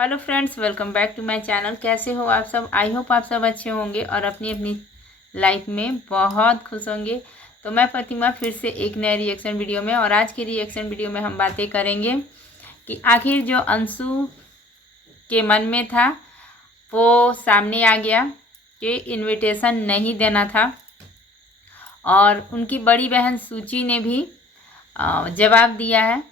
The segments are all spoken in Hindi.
Hello friends, welcome back to my channel. कैसे हो आप सब? आई होप आप सब अच्छे होंगे और अपनी अपनी लाइफ में बहुत खुश होंगे। तो मैं प्रतिमा फिर से एक नए रिएक्शन वीडियो में, और आज की रिएक्शन वीडियो में हम बातें करेंगे कि आखिर जो अंशु के मन में था वो सामने आ गया कि इनविटेशन नहीं देना था, और उनकी बड़ी बहन सूची ने भी जवाब दिया है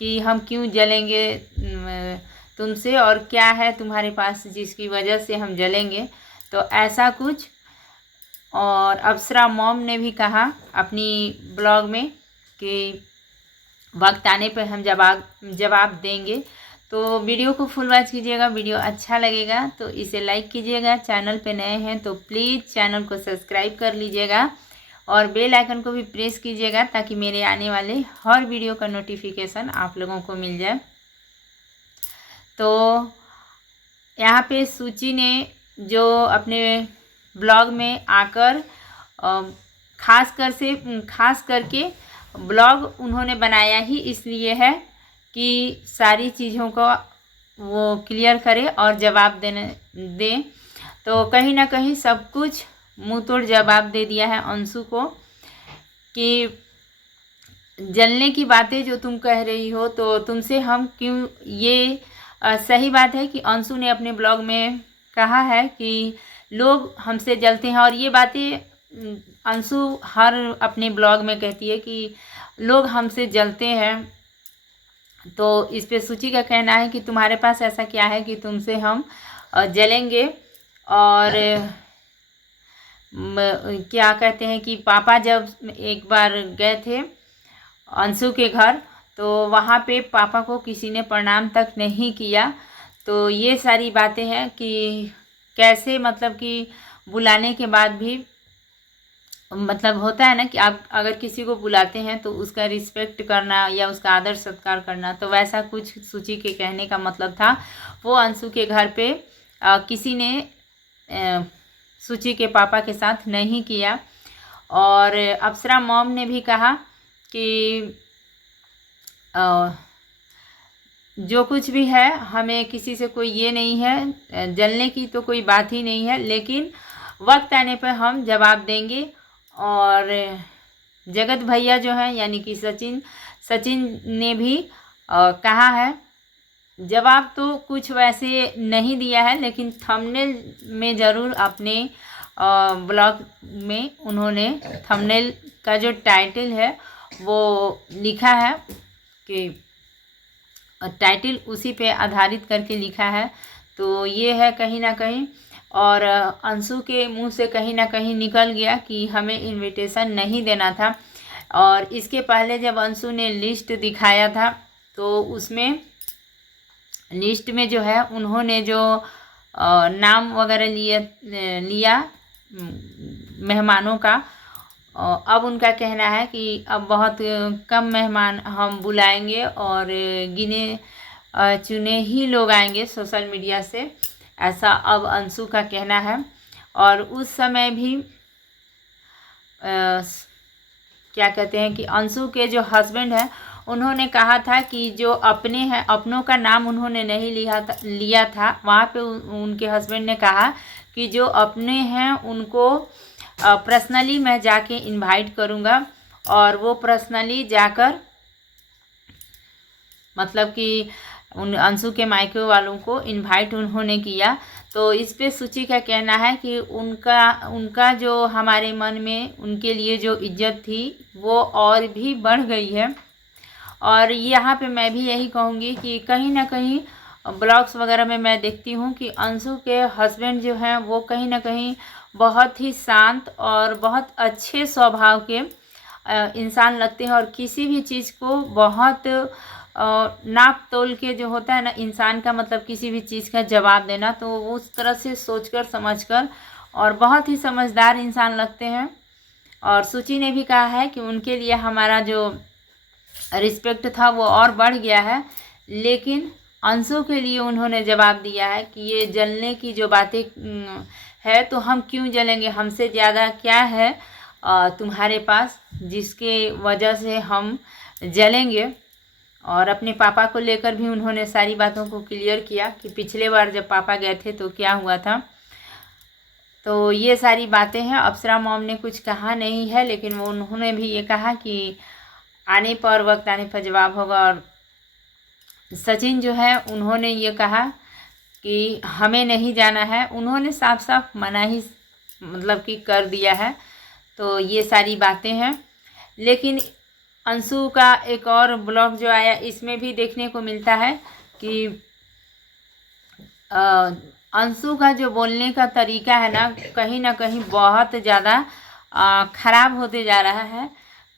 कि हम क्यों जलेंगे तुमसे, और क्या है तुम्हारे पास जिसकी वजह से हम जलेंगे, तो ऐसा कुछ। और अप्सरा मॉम ने भी कहा अपनी ब्लॉग में कि वक्त आने पर हम जवाब देंगे। तो वीडियो को फुल वॉच कीजिएगा, वीडियो अच्छा लगेगा तो इसे लाइक कीजिएगा। चैनल पे नए हैं तो प्लीज़ चैनल को सब्सक्राइब कर लीजिएगा और बेल आइकन को भी प्रेस कीजिएगा ताकि मेरे आने वाले हर वीडियो का नोटिफिकेशन आप लोगों को मिल जाए। तो यहाँ पे सूची ने जो अपने ब्लॉग में आकर खास करके ब्लॉग उन्होंने बनाया ही इसलिए है कि सारी चीज़ों को वो क्लियर करे और जवाब दे। तो कहीं ना कहीं सब कुछ मुंह तोड़ जवाब दे दिया है अंशु को कि जलने की बातें जो तुम कह रही हो तो तुमसे हम क्यों। ये सही बात है कि अंशु ने अपने ब्लॉग में कहा है कि लोग हमसे जलते हैं, और ये बातें अंशु हर अपने ब्लॉग में कहती है कि लोग हमसे जलते हैं। तो इस पे सूची का कहना है कि तुम्हारे पास ऐसा क्या है कि तुमसे हम जलेंगे। और क्या कहते हैं कि पापा जब एक बार गए थे अंशु के घर तो वहाँ पे पापा को किसी ने प्रणाम तक नहीं किया। तो ये सारी बातें हैं कि कैसे, मतलब कि बुलाने के बाद भी, मतलब होता है ना कि आप अगर किसी को बुलाते हैं तो उसका रिस्पेक्ट करना या उसका आदर सत्कार करना, तो वैसा कुछ सूची के कहने का मतलब था। वो अंशु के घर पे किसी ने सूची के पापा के साथ नहीं किया। और अप्सरा मॉम ने भी कहा कि जो कुछ भी है हमें किसी से कोई ये नहीं है, जलने की तो कोई बात ही नहीं है, लेकिन वक्त आने पर हम जवाब देंगे। और जगत भैया जो हैं यानी कि सचिन ने भी कहा है, जवाब तो कुछ वैसे नहीं दिया है लेकिन थंबनेल में ज़रूर अपने ब्लॉग में उन्होंने थंबनेल का जो टाइटल है वो लिखा है कि टाइटल उसी पे आधारित करके लिखा है। तो ये है कहीं ना कहीं, और अंशु के मुंह से कहीं ना कहीं निकल गया कि हमें इनविटेशन नहीं देना था। और इसके पहले जब अंशु ने लिस्ट दिखाया था तो उसमें लिस्ट में जो है उन्होंने जो नाम वगैरह लिया मेहमानों का, अब उनका कहना है कि अब बहुत कम मेहमान हम बुलाएंगे और गिने चुने ही लोग आएंगे सोशल मीडिया से, ऐसा अब अंशु का कहना है। और उस समय भी क्या कहते हैं कि अंशु के जो हस्बैंड है उन्होंने कहा था कि जो अपने हैं, अपनों का नाम उन्होंने नहीं लिया था। वहाँ पे उनके हस्बैंड ने कहा कि जो अपने हैं उनको पर्सनली मैं जाके इनवाइट करूँगा, और वो पर्सनली जाकर, मतलब कि उन अंशु के मायके वालों को इनवाइट उन्होंने किया। तो इस पे सूची का कहना है कि उनका जो हमारे मन में उनके लिए जो इज्जत थी वो और भी बढ़ गई है। और यहाँ पे मैं भी यही कहूँगी कि कहीं ना कहीं ब्लॉग्स वगैरह में मैं देखती हूँ कि अंशु के हस्बैंड जो हैं वो कहीं ना कहीं बहुत ही शांत और बहुत अच्छे स्वभाव के इंसान लगते हैं, और किसी भी चीज़ को बहुत नाप तोल के, जो होता है ना इंसान का, मतलब किसी भी चीज़ का जवाब देना, तो वो उस तरह से सोचकर समझकर और बहुत ही समझदार इंसान लगते हैं। और सूची ने भी कहा है कि उनके लिए हमारा जो रिस्पेक्ट था वो और बढ़ गया है, लेकिन अंशु के लिए उन्होंने जवाब दिया है कि ये जलने की जो बातें है तो हम क्यों जलेंगे, हमसे ज़्यादा क्या है तुम्हारे पास जिसके वजह से हम जलेंगे। और अपने पापा को लेकर भी उन्होंने सारी बातों को क्लियर किया कि पिछले बार जब पापा गए थे तो क्या हुआ था। तो ये सारी बातें हैं। अप्सरा मॉम ने कुछ कहा नहीं है, लेकिन वो उन्होंने भी ये कहा कि आने पर, वक्त आने पर जवाब होगा। और सचिन जो है उन्होंने ये कहा कि हमें नहीं जाना है, उन्होंने साफ साफ मना ही मतलब कि कर दिया है। तो ये सारी बातें हैं। लेकिन अंशु का एक और ब्लॉग जो आया, इसमें भी देखने को मिलता है कि अंशु का जो बोलने का तरीका है ना कहीं बहुत ज़्यादा ख़राब होते जा रहा है।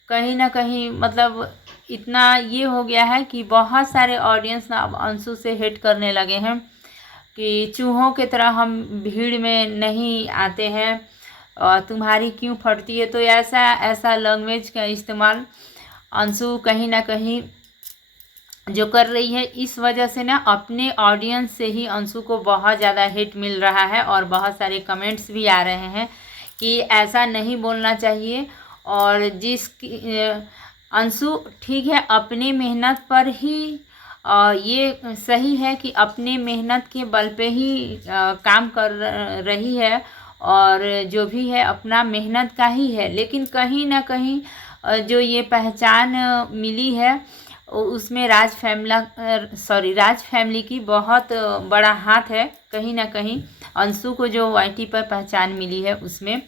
कहीं ना कहीं मतलब इतना ये हो गया है कि बहुत सारे ऑडियंस ना अब अंशु से हेट करने लगे हैं कि चूहों की तरह हम भीड़ में नहीं आते हैं, तुम्हारी क्यों फटती है। तो ऐसा लैंग्वेज का इस्तेमाल अंशु कहीं ना कहीं जो कर रही है, इस वजह से ना अपने ऑडियंस से ही अंशु को बहुत ज़्यादा हिट मिल रहा है। और बहुत सारे कमेंट्स भी आ रहे हैं कि ऐसा नहीं बोलना चाहिए। और अंशु ठीक है, अपनी मेहनत पर ही ये सही है कि अपने मेहनत के बल पे ही काम कर रही है, और जो भी है अपना मेहनत का ही है। लेकिन कहीं ना कहीं जो ये पहचान मिली है उसमें राज फैमिली की बहुत बड़ा हाथ है। कहीं ना कहीं अंशु को जो वाईटी पर पहचान मिली है उसमें,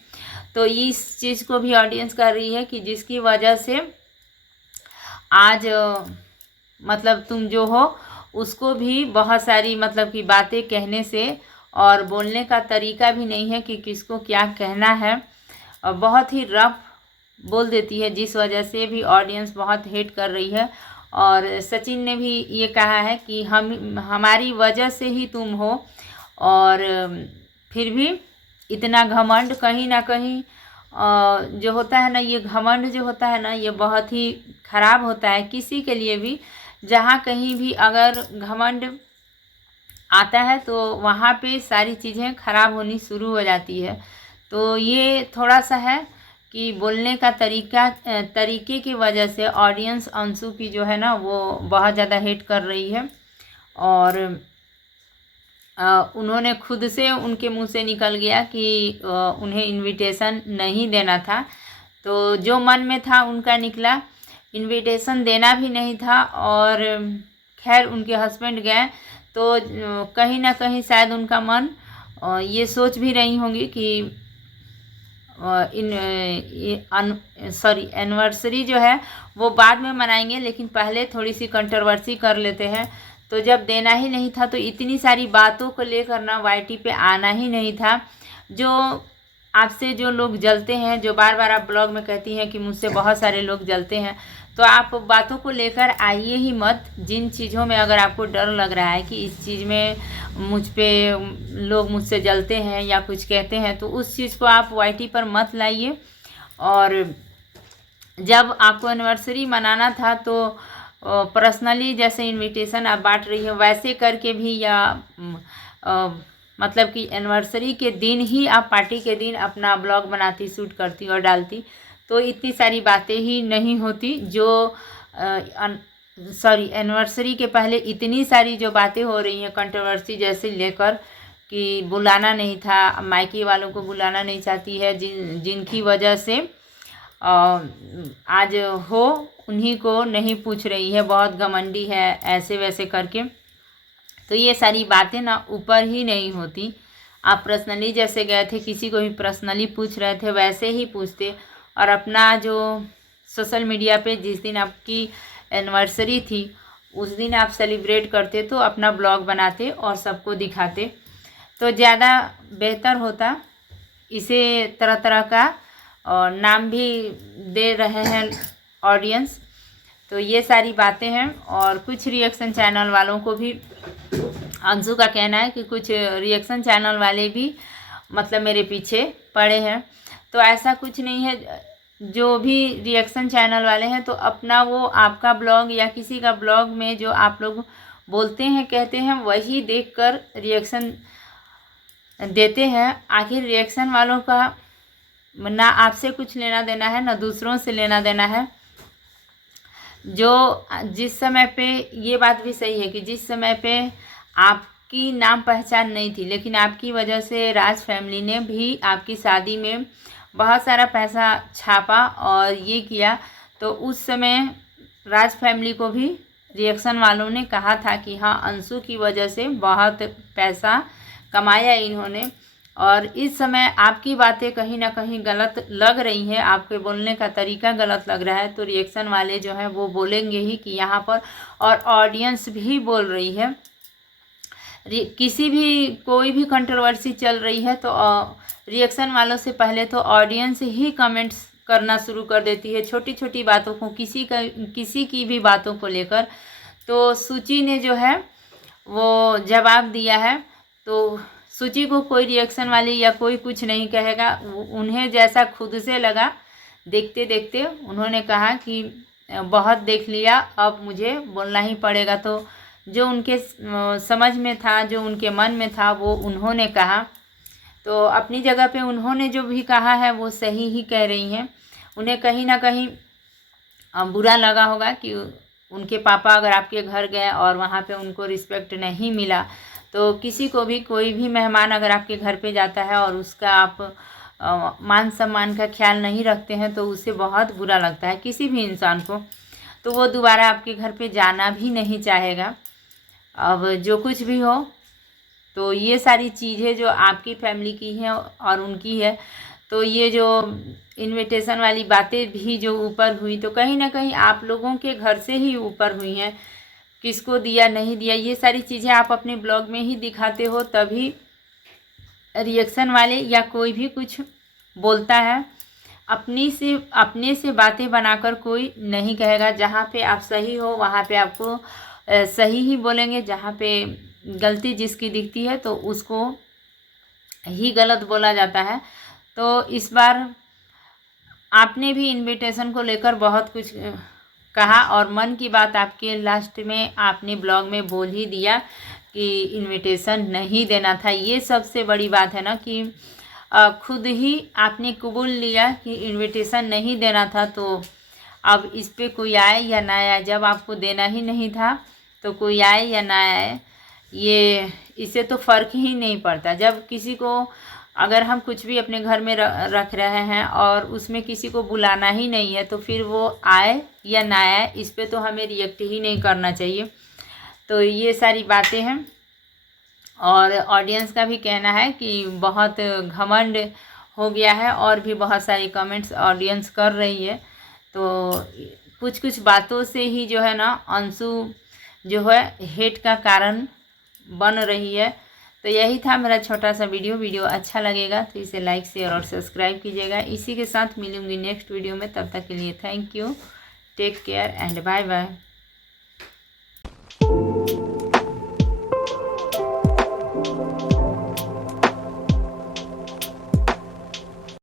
तो इस चीज़ को भी ऑडियंस कर रही है कि जिसकी वजह से आज मतलब तुम जो हो उसको भी बहुत सारी मतलब कि बातें कहने से और बोलने का तरीका भी नहीं है कि किसको क्या कहना है, और बहुत ही रफ बोल देती है, जिस वजह से भी ऑडियंस बहुत हेट कर रही है। और सचिन ने भी ये कहा है कि हमारी वजह से ही तुम हो, और फिर भी इतना घमंड कहीं ना कहीं जो होता है ना, ये घमंड जो होता है ना, ये बहुत ही ख़राब होता है किसी के लिए भी। जहाँ कहीं भी अगर घमंड आता है तो वहाँ पे सारी चीज़ें ख़राब होनी शुरू हो जाती है। तो ये थोड़ा सा है कि बोलने का तरीके की वजह से ऑडियंस अंशु की जो है ना वो बहुत ज़्यादा हेट कर रही है। और उन्होंने खुद से उनके मुंह से निकल गया कि उन्हें इनविटेशन नहीं देना था। तो जो मन में था उनका निकला, इनविटेशन देना भी नहीं था। और खैर उनके हस्बैंड गए तो कहीं ना कहीं शायद उनका मन ये सोच भी रही होंगी कि एनिवर्सरी जो है वो बाद में मनाएंगे, लेकिन पहले थोड़ी सी कंट्रोवर्सी कर लेते हैं। तो जब देना ही नहीं था तो इतनी सारी बातों को लेकर ना वाईटी पे आना ही नहीं था। जो आपसे जो लोग जलते हैं, जो बार बार आप ब्लॉग में कहती हैं कि मुझसे बहुत सारे लोग जलते हैं, तो आप बातों को लेकर आइए ही मत। जिन चीज़ों में अगर आपको डर लग रहा है कि इस चीज़ में मुझ पे लोग मुझसे जलते हैं या कुछ कहते हैं, तो उस चीज़ को आप वाईटी पर मत लाइए। और जब आपको एनिवर्सरी मनाना था तो पर्सनली जैसे इनविटेशन आप बांट रही हो वैसे करके भी, या मतलब कि एनिवर्सरी के दिन ही आप पार्टी के दिन अपना ब्लॉग बनाती, शूट करती और डालती, तो इतनी सारी बातें ही नहीं होती। जो एनिवर्सरी के पहले इतनी सारी जो बातें हो रही हैं कंट्रोवर्सी जैसे लेकर कि बुलाना नहीं था, मायके वालों को बुलाना नहीं चाहती है, जिनकी वजह से आज हो उन्हीं को नहीं पूछ रही है, बहुत घमंडी है, ऐसे वैसे करके। तो ये सारी बातें ना ऊपर ही नहीं होती। आप पर्सनली जैसे गए थे, किसी को भी पर्सनली पूछ रहे थे वैसे ही पूछते, और अपना जो सोशल मीडिया पे जिस दिन आपकी एनिवर्सरी थी उस दिन आप सेलिब्रेट करते तो अपना ब्लॉग बनाते और सबको दिखाते तो ज़्यादा बेहतर होता। इसे तरह तरह का और नाम भी दे रहे हैं ऑडियंस। तो ये सारी बातें हैं। और कुछ रिएक्शन चैनल वालों को भी, अंशु का कहना है कि कुछ रिएक्शन चैनल वाले भी मतलब मेरे पीछे पड़े हैं, तो ऐसा कुछ नहीं है। जो भी रिएक्शन चैनल वाले हैं तो अपना वो आपका ब्लॉग या किसी का ब्लॉग में जो आप लोग बोलते हैं कहते हैं वही देखकर रिएक्शन देते हैं। आखिर रिएक्शन वालों का ना आपसे कुछ लेना देना है, ना दूसरों से लेना देना है। जिस समय पे, ये बात भी सही है कि जिस समय पे आपकी नाम पहचान नहीं थी, लेकिन आपकी वजह से राज फैमिली ने भी आपकी शादी में बहुत सारा पैसा छापा और ये किया, तो उस समय राज फैमिली को भी रिएक्शन वालों ने कहा था कि हाँ, अंशु की वजह से बहुत पैसा कमाया इन्होंने। और इस समय आपकी बातें कहीं ना कहीं गलत लग रही हैं, आपके बोलने का तरीका गलत लग रहा है, तो रिएक्शन वाले जो हैं वो बोलेंगे ही कि यहाँ पर, और ऑडियंस भी बोल रही है। किसी भी कोई भी कंट्रोवर्सी चल रही है तो रिएक्शन वालों से पहले तो ऑडियंस ही कमेंट्स करना शुरू कर देती है, छोटी छोटी बातों को, किसी की भी बातों को लेकर। तो सूची ने जो है वो जवाब दिया है, तो सूची को कोई रिएक्शन वाली या कोई कुछ नहीं कहेगा, उन्हें जैसा खुद से लगा देखते देखते उन्होंने कहा कि बहुत देख लिया, अब मुझे बोलना ही पड़ेगा। तो जो उनके समझ में था, जो उनके मन में था, वो उन्होंने कहा। तो अपनी जगह पे उन्होंने जो भी कहा है वो सही ही कह रही हैं। उन्हें कहीं ना कहीं बुरा लगा होगा कि उनके पापा अगर आपके घर गए और वहाँ पे उनको रिस्पेक्ट नहीं मिला, तो किसी को भी, कोई भी मेहमान अगर आपके घर पे जाता है और उसका आप मान सम्मान का ख्याल नहीं रखते हैं तो उसे बहुत बुरा लगता है किसी भी इंसान को, तो वो दोबारा आपके घर पे जाना भी नहीं चाहेगा। अब जो कुछ भी हो, तो ये सारी चीज़ें जो आपकी फैमिली की हैं और उनकी है, तो ये जो इनविटेशन वाली बातें भी जो ऊपर हुई, तो कहीं ना कहीं आप लोगों के घर से ही ऊपर हुई हैं। किसको दिया नहीं दिया, ये सारी चीज़ें आप अपने ब्लॉग में ही दिखाते हो, तभी रिएक्शन वाले या कोई भी कुछ बोलता है। अपने से बातें बनाकर कोई नहीं कहेगा। जहाँ पे आप सही हो वहाँ पे आपको सही ही बोलेंगे, जहाँ पे गलती जिसकी दिखती है तो उसको ही गलत बोला जाता है। तो इस बार आपने भी इनविटेशन को लेकर बहुत कुछ कहा और मन की बात आपके लास्ट में आपने ब्लॉग में बोल ही दिया कि इनविटेशन नहीं देना था। ये सबसे बड़ी बात है ना कि खुद ही आपने कबूल लिया कि इनविटेशन नहीं देना था, तो अब इस पे कोई आए या ना आए, जब आपको देना ही नहीं था तो कोई आए या ना आए, ये इससे तो फ़र्क ही नहीं पड़ता। जब किसी को, अगर हम कुछ भी अपने घर में रख रहे हैं और उसमें किसी को बुलाना ही नहीं है, तो फिर वो आए या ना आए, इस पे तो हमें रिएक्ट ही नहीं करना चाहिए। तो ये सारी बातें हैं। और ऑडियंस का भी कहना है कि बहुत घमंड हो गया है, और भी बहुत सारी कमेंट्स ऑडियंस कर रही है। तो कुछ कुछ बातों से ही जो है ना अंशु जो है हेट का कारण बन रही है। तो यही था मेरा छोटा सा वीडियो अच्छा लगेगा तो इसे लाइक, शेयर और सब्सक्राइब कीजिएगा। इसी के साथ मिलूंगी नेक्स्ट वीडियो में, तब तक के लिए thank you, take care and bye bye.